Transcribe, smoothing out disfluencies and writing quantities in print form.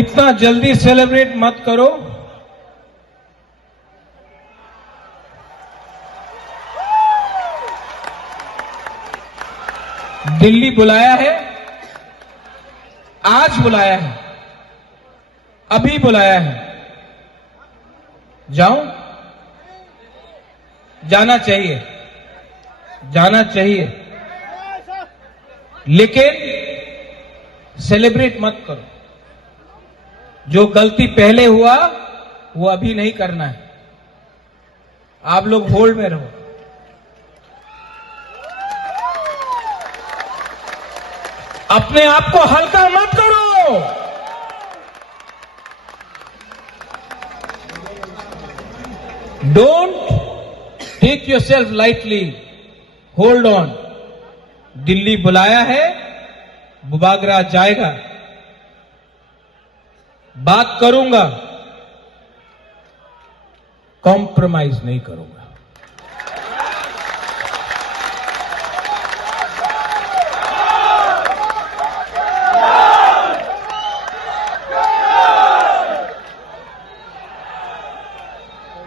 इतना जल्दी सेलिब्रेट मत करो। दिल्ली बुलाया है, आज बुलाया है, अभी बुलाया है। जाऊं? जाना चाहिए, जाना चाहिए, लेकिन सेलिब्रेट मत करो। जो गलती पहले हुआ वो अभी नहीं करना है। आप लोग होल्ड में रहो। अपने आप को हल्का मत करो। Don't take yourself lightly, hold on. Delhi बुलाया है, बुबागरा जाएगा। बात करूंगा, कॉम्प्रोमाइज नहीं करूंगा।